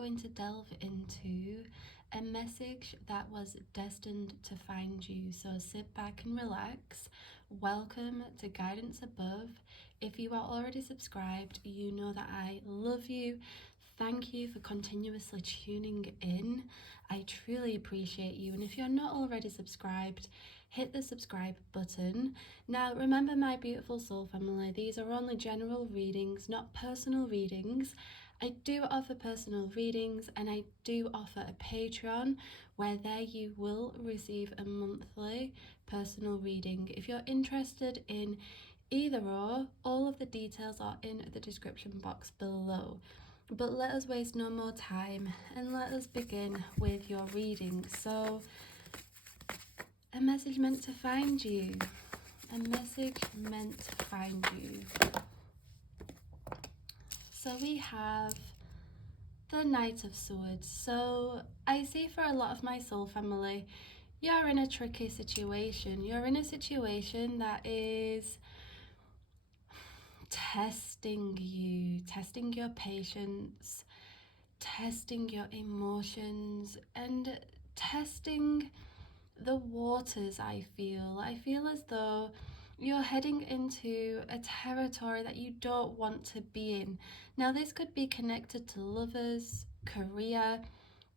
going to delve into a message that was destined to find you. So sit back and relax. Welcome to Guidance Above. If you are already subscribed, you know that I love you. Thank you for continuously tuning in. I truly appreciate you. And if you're not already subscribed, hit the subscribe button. Now, remember, my beautiful soul family, these are only general readings, not personal readings. I do offer personal readings and I do offer a Patreon where there you will receive a monthly personal reading. If you're interested in either or, all of the details are in the description box below. But let us waste no more time and let us begin with your reading. So, a message meant to find you. A message meant to find you. So we have the Knight of Swords. So I see for a lot of my soul family, you're in a tricky situation. You're in a situation that is testing you, testing your patience, testing your emotions, and testing the waters. I feel as though you're heading into a territory that you don't want to be in. Now, this could be connected to lovers, career,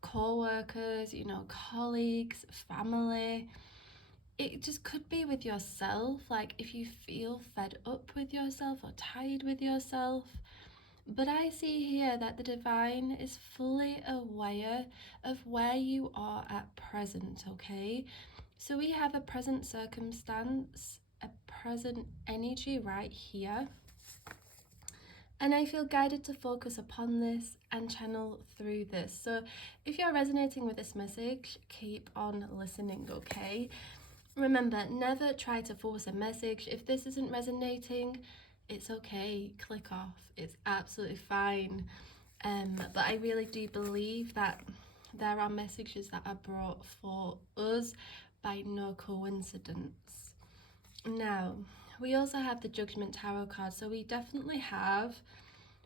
co-workers, colleagues, family. It just could be with yourself, like if you feel fed up with yourself or tired with yourself. But I see here that the divine is fully aware of where you are at present, okay? So we have a present circumstance, a present energy right here. And I feel guided to focus upon this and channel through this. So if you're resonating with this message, keep on listening, okay? Remember, never try to force a message. If this isn't resonating, it's okay, click off, it's absolutely fine. But I really do believe that there are messages that are brought for us by no coincidence. Now, we also have the Judgment Tarot card, so we definitely have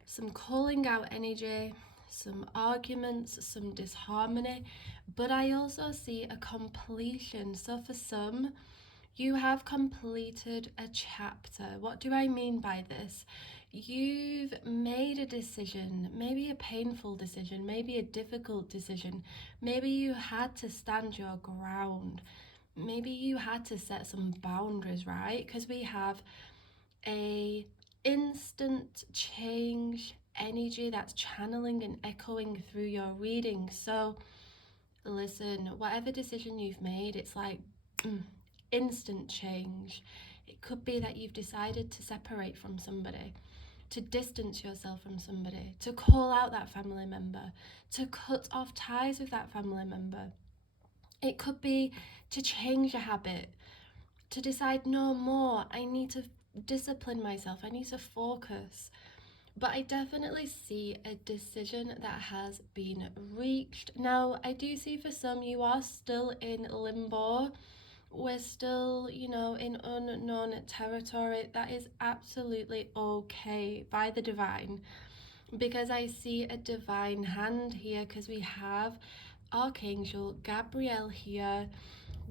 some calling out energy, some arguments, some disharmony, but I also see a completion. So for some, you have completed a chapter. What do I mean by this? You've made a decision, maybe a painful decision, maybe a difficult decision. Maybe you had to stand your ground. Maybe you had to set some boundaries, right? Because we have a instant change energy that's channeling and echoing through your reading. So listen, whatever decision you've made, it's like instant change. It could be that you've decided to separate from somebody, to distance yourself from somebody, to call out that family member, to cut off ties with that family member. It could be to change a habit, to decide no more, I need to discipline myself, I need to focus. But I definitely see a decision that has been reached. Now, I do see for some you are still in limbo. We're still, in unknown territory. That is absolutely okay by the divine, because I see a divine hand here, because we have Archangel Gabriel here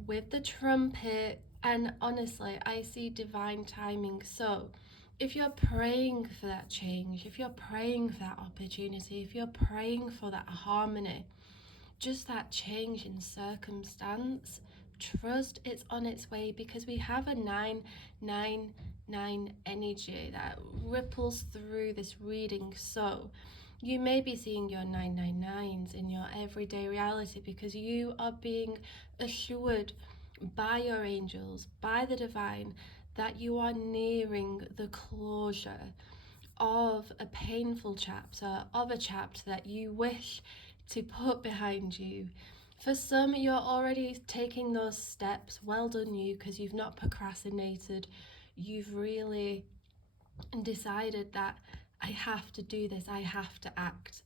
with the trumpet, and honestly, I see divine timing. So if you're praying for that change, if you're praying for that opportunity, if you're praying for that harmony, just that change in circumstance, trust it's on its way, because we have a 999 energy that ripples through this reading. So you may be seeing your 999s in your everyday reality, because you are being assured by your angels, by the divine, that you are nearing the closure of a painful chapter, of a chapter that you wish to put behind you. For some, you're already taking those steps. Well done, you, because you've not procrastinated. You've really decided that I have to do this, I have to act.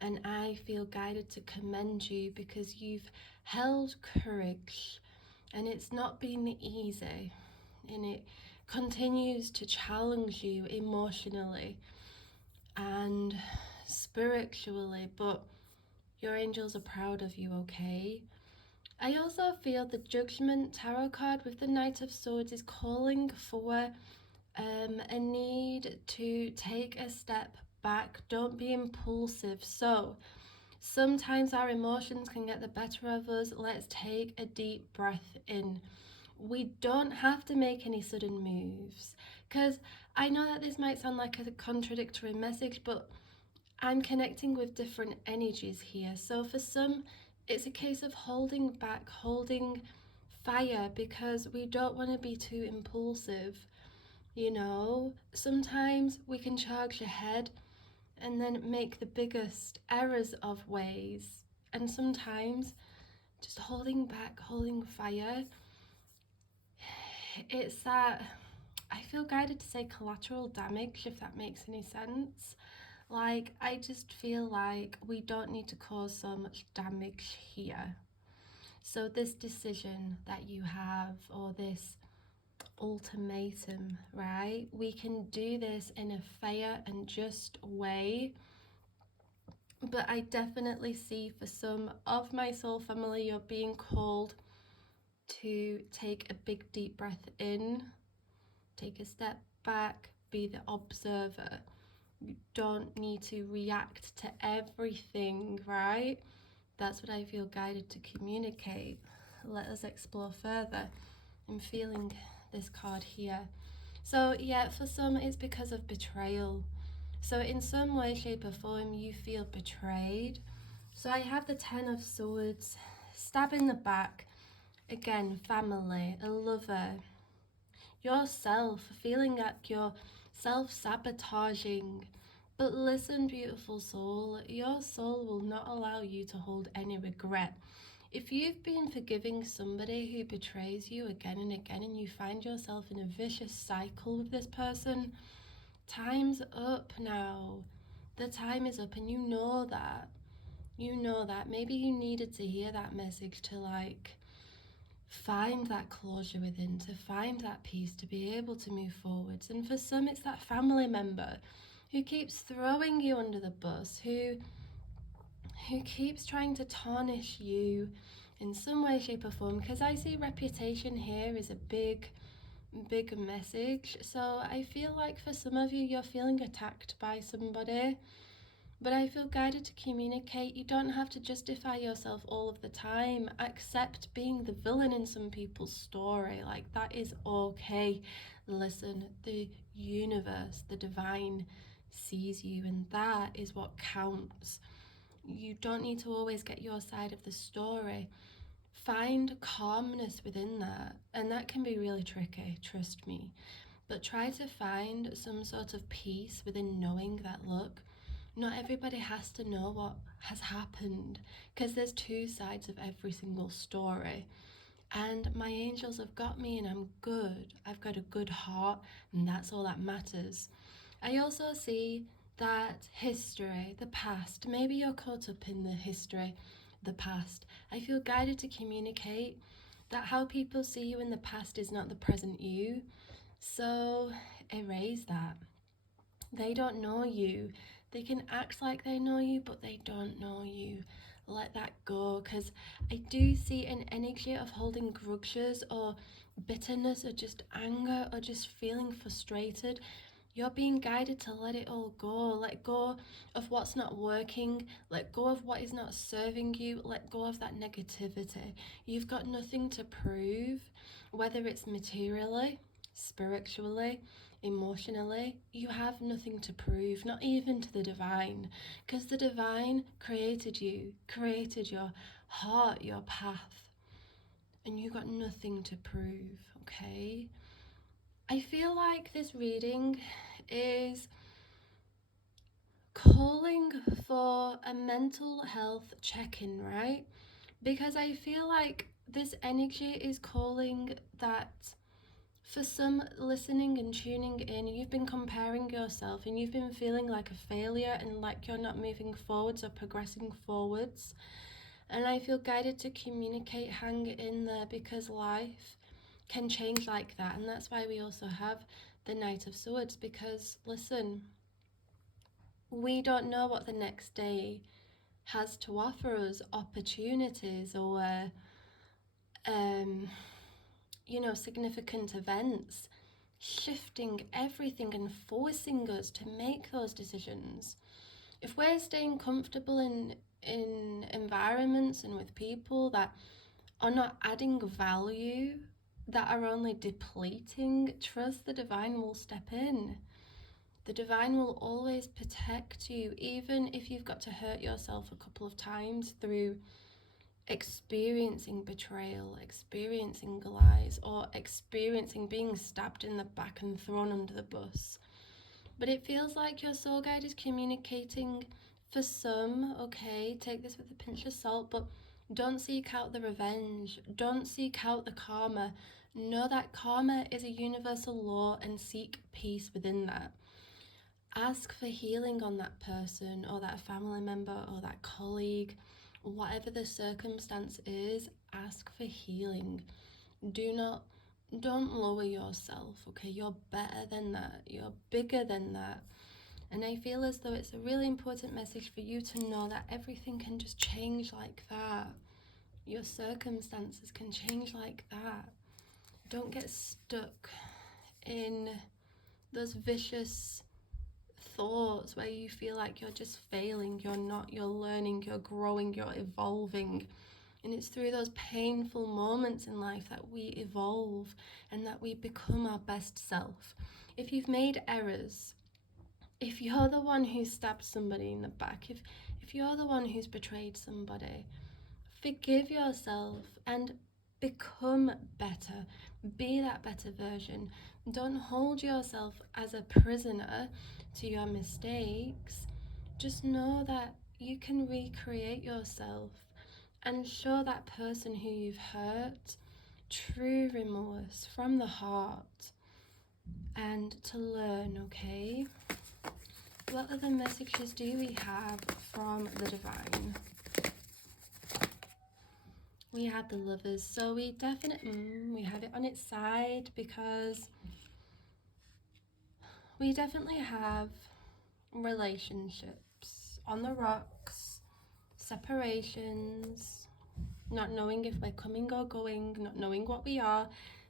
And I feel guided to commend you, because you've held courage, and it's not been easy, and it continues to challenge you emotionally and spiritually, but Your angels are proud of you, okay? I also feel the Judgment Tarot card with the Knight of Swords is calling for a need to take a step back. Don't be impulsive. So, sometimes our emotions can get the better of us. Let's take a deep breath in. We don't have to make any sudden moves. Because I know that this might sound like a contradictory message, but I'm connecting with different energies here. So for some, it's a case of holding back, holding fire, because we don't want to be too impulsive. You know, sometimes we can charge ahead and then make the biggest errors of ways. And sometimes just holding back, holding fire, it's that I feel guided to say collateral damage, if that makes any sense. Like, I just feel like we don't need to cause so much damage here. So, this decision that you have, or this ultimatum, right? We can do this in a fair and just way. But I definitely see for some of my soul family, you're being called to take a big deep breath in, take a step back, be the observer. You don't need to react to everything, right? That's what I feel guided to communicate. Let us explore further. I'm feeling this card here. So, yeah, for some, it's because of betrayal. So, in some way, shape, or form, you feel betrayed. So, I have the Ten of Swords, stab in the back. Again, family, a lover, yourself, feeling like you're self sabotaging. But listen, beautiful soul, your soul will not allow you to hold any regret. If you've been forgiving somebody who betrays you again and again, and you find yourself in a vicious cycle with this person, time's up now. The time is up, and you know that. You know that. Maybe you needed to hear that message to find that closure within, to find that peace, to be able to move forwards. And for some, it's that family member who keeps throwing you under the bus, who keeps trying to tarnish you in some way, shape, or form. Because I see reputation here is a big message. So I feel like for some of you, you're feeling attacked by somebody. But I feel guided to communicate. You don't have to justify yourself all of the time. Accept being the villain in some people's story. Like, that is okay. Listen, the universe, the divine sees you, and that is what counts. You don't need to always get your side of the story. Find calmness within that, and that can be really tricky, trust me. But try to find some sort of peace within knowing that, look, not everybody has to know what has happened, because there's two sides of every single story. And my angels have got me, and I'm good. I've got a good heart, and that's all that matters. I also see that history, the past, maybe you're caught up in the history, the past. I feel guided to communicate that how people see you in the past is not the present you. So erase that. They don't know you. They can act like they know you, but they don't know you. Let that go, because I do see an energy of holding grudges or bitterness or just anger or just feeling frustrated. You're being guided to let it all go. Let go of what's not working. Let go of what is not serving you. Let go of that negativity. You've got nothing to prove, whether it's materially, spiritually, emotionally. You have nothing to prove, not even to the divine, because the divine created you, created your heart, your path, and you got nothing to prove, okay? I feel like this reading is calling for a mental health check-in, right? Because I feel like this energy is calling that for some listening and tuning in, you've been comparing yourself and you've been feeling like a failure and like you're not moving forwards or progressing forwards. And I feel guided to communicate, hang in there, because life can change like that. And that's why we also have the Knight of Swords, because listen, we don't know what the next day has to offer us opportunities or um, significant events, shifting everything and forcing us to make those decisions. If we're staying comfortable in environments and with people that are not adding value, that are only depleting, trust the divine will step in. The divine will always protect you, even if you've got to hurt yourself a couple of times through experiencing betrayal, experiencing lies, or experiencing being stabbed in the back and thrown under the bus. But it feels like your soul guide is communicating for some, okay, take this with a pinch of salt, but don't seek out the revenge, don't seek out the karma. Know that karma is a universal law and seek peace within that. Ask for healing on that person or that family member or that colleague, whatever the circumstance is, ask for healing. Don't lower yourself, okay? You're better than that. You're bigger than that. And I feel as though it's a really important message for you to know that everything can just change like that. Your circumstances can change like that. Don't get stuck in those vicious thoughts where you feel like you're just failing, you're not, you're learning, you're growing, you're evolving. And it's through those painful moments in life that we evolve and that we become our best self. If you've made errors, if you're the one who stabbed somebody in the back, if you're the one who's betrayed somebody, forgive yourself and become better. Be that better version. Don't hold yourself as a prisoner to your mistakes. Just know that you can recreate yourself and show that person who you've hurt true remorse from the heart and to learn, okay? What other messages do we have from the divine? We have the Lovers, so we definitely we have it on its side because we definitely have relationships on the rocks, separations, not knowing if we're coming or going, not knowing what we are,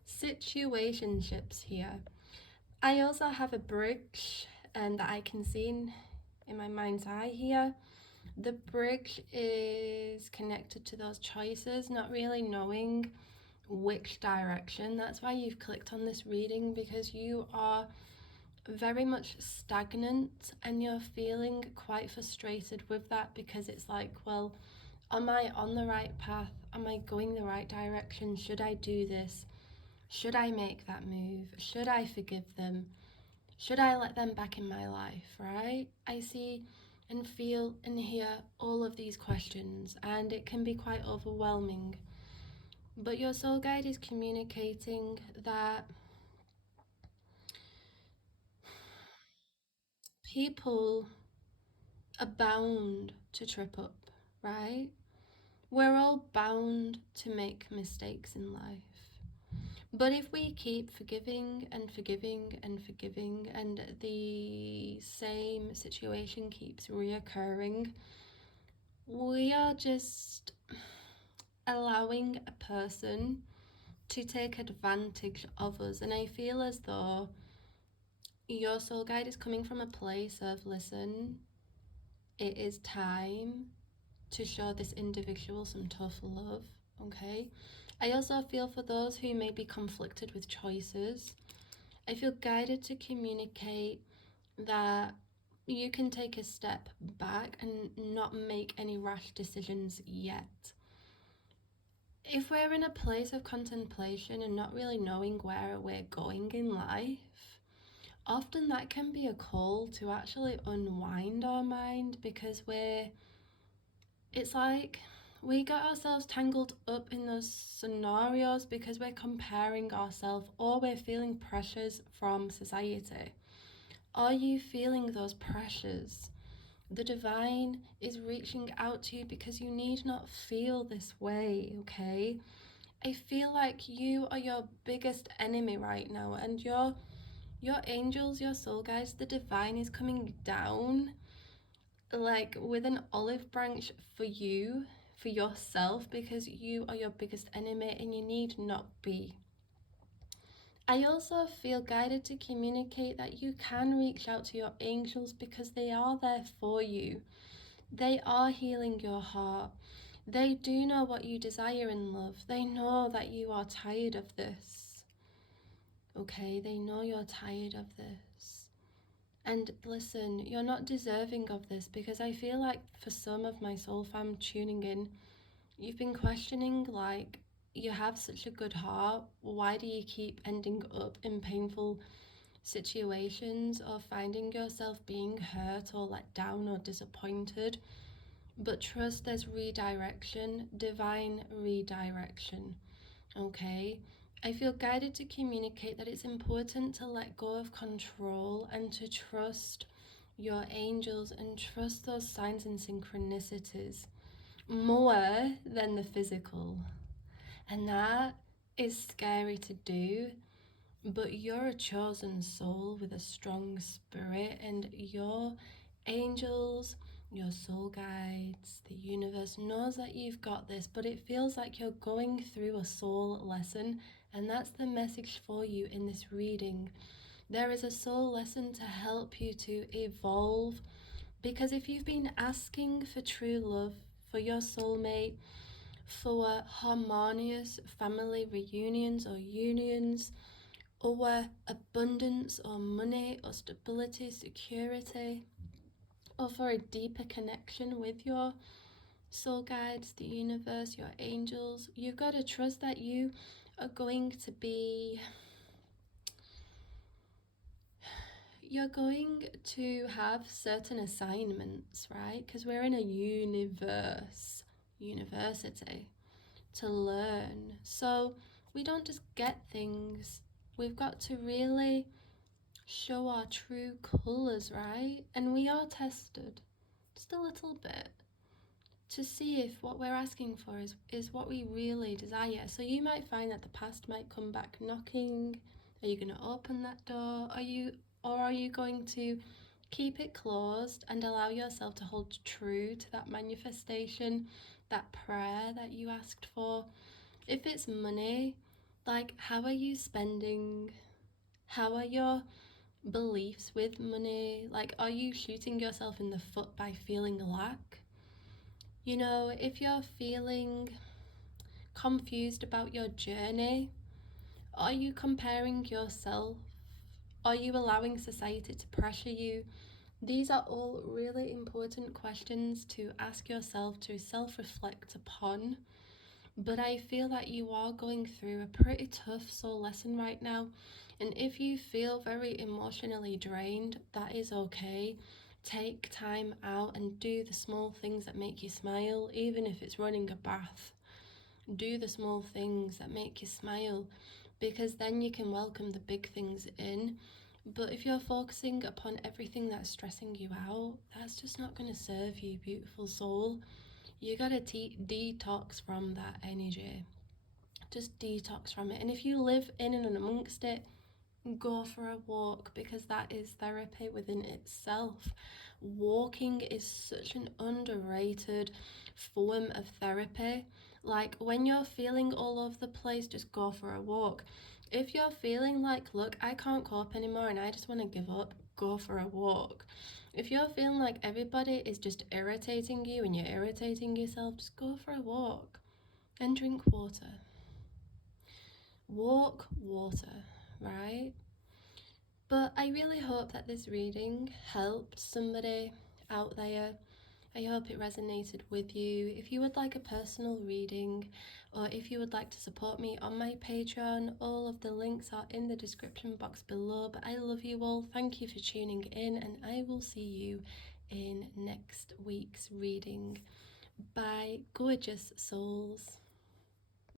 situationships here. I also have a bridge that I can see in my mind's eye here. The bridge is connected to those choices, not really knowing which direction. That's why you've clicked on this reading, because you are very much stagnant and you're feeling quite frustrated with that, because it's like, well, am I on the right path? Am I going the right direction? Should I do this? Should I make that move? Should I forgive them? Should I let them back in my life, right? I see and feel and hear all of these questions, and it can be quite overwhelming. But your soul guide is communicating that people are bound to trip up, right? We're all bound to make mistakes in life. But if we keep forgiving and forgiving and forgiving, and the same situation keeps reoccurring, we are just allowing a person to take advantage of us. And I feel as though your soul guide is coming from a place of, listen, it is time to show this individual some tough love, okay? I also feel for those who may be conflicted with choices, I feel guided to communicate that you can take a step back and not make any rash decisions yet. If we're in a place of contemplation and not really knowing where we're going in life, often that can be a call to actually unwind our mind, because it's like we got ourselves tangled up in those scenarios because we're comparing ourselves or we're feeling pressures from society. Are you feeling those pressures? The divine is reaching out to you because you need not feel this way, okay? I feel like you are your biggest enemy right now, and your angels, your soul guides, the divine is coming down like with an olive branch for you, for yourself, because you are your biggest enemy and you need not be. I also feel guided to communicate that you can reach out to your angels because they are there for you. They are healing your heart. They do know what you desire in love. They know that you are tired of this. Okay, they know you're tired of this. And listen, you're not deserving of this, because I feel like for some of my soul fam tuning in, you've been questioning, like, you have such a good heart. Why do you keep ending up in painful situations or finding yourself being hurt or let down or disappointed? But trust there's redirection, divine redirection. Okay? I feel guided to communicate that it's important to let go of control and to trust your angels and trust those signs and synchronicities more than the physical. And that is scary to do, but you're a chosen soul with a strong spirit, and your angels, your soul guides, the universe knows that you've got this, but it feels like you're going through a soul lesson, and that's the message for you in this reading. There is a soul lesson to help you to evolve, because if you've been asking for true love, for your soulmate, for harmonious family reunions or unions, or abundance or money or stability, security, or for a deeper connection with your soul guides, the universe, your angels, you've got to trust that you are going to be, you're going to have certain assignments, right? Because we're in a university to learn. So we don't just get things. We've got to really show our true colours, right? And we are tested just a little bit to see if what we're asking for is what we really desire. So you might find that the past might come back knocking. Are you going to open that door? Are you going to keep it closed and allow yourself to hold true to that manifestation, that prayer that you asked for? If it's money, like, how are you spending? How are your beliefs with money? Like, are you shooting yourself in the foot by feeling lack? You know, if you're feeling confused about your journey, are you comparing yourself? Are you allowing society to pressure you? These are all really important questions to ask yourself, to self-reflect upon. But I feel that you are going through a pretty tough soul lesson right now. And if you feel very emotionally drained, that is okay. Take time out and do the small things that make you smile, even if it's running a bath. Do the small things that make you smile, because then you can welcome the big things in. But if you're focusing upon everything that's stressing you out, that's just not going to serve you, beautiful soul. You gotta detox from that energy. Just detox from it. And if you live in and amongst it, go for a walk, because that is therapy within itself. Walking is such an underrated form of therapy. Like, when you're feeling all over the place, just go for a walk. If you're feeling like, look, I can't cope anymore and I just want to give up, go for a walk. If you're feeling like everybody is just irritating you and you're irritating yourself, just go for a walk and drink water. Walk water, right? But I really hope that this reading helped somebody out there. I hope it resonated with you. If you would like a personal reading, or if you would like to support me on my Patreon, all of the links are in the description box below. But I love you all. Thank you for tuning in, and I will see you in next week's reading. Bye, gorgeous souls.